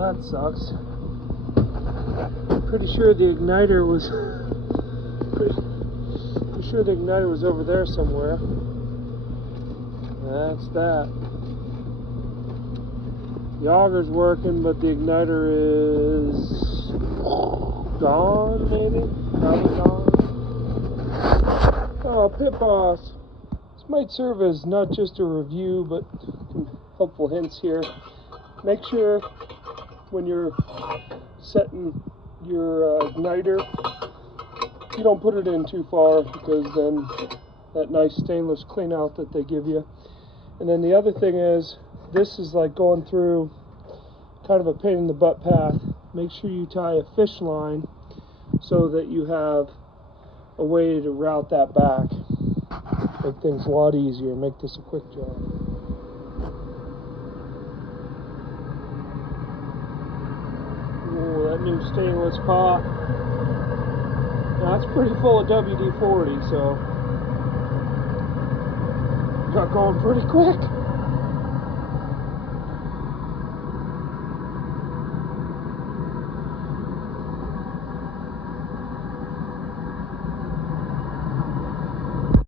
Well, that sucks. Pretty sure the igniter was over there somewhere. That's that. The auger's working, but the igniter is gone, maybe? Probably gone. Oh, Pit Boss. This might serve as not just a review, but some helpful hints here. Make sure when you're setting your igniter, you don't put it in too far, because then that nice stainless clean out that they give you. And then the other thing is, this is like going through kind of a pain in the butt path. Make sure you tie a fish line so that you have a way to route that back. Make things a lot easier. Make this a quick job. Oh, that new stainless pot. Now, it's pretty full of WD-40, so got going pretty quick.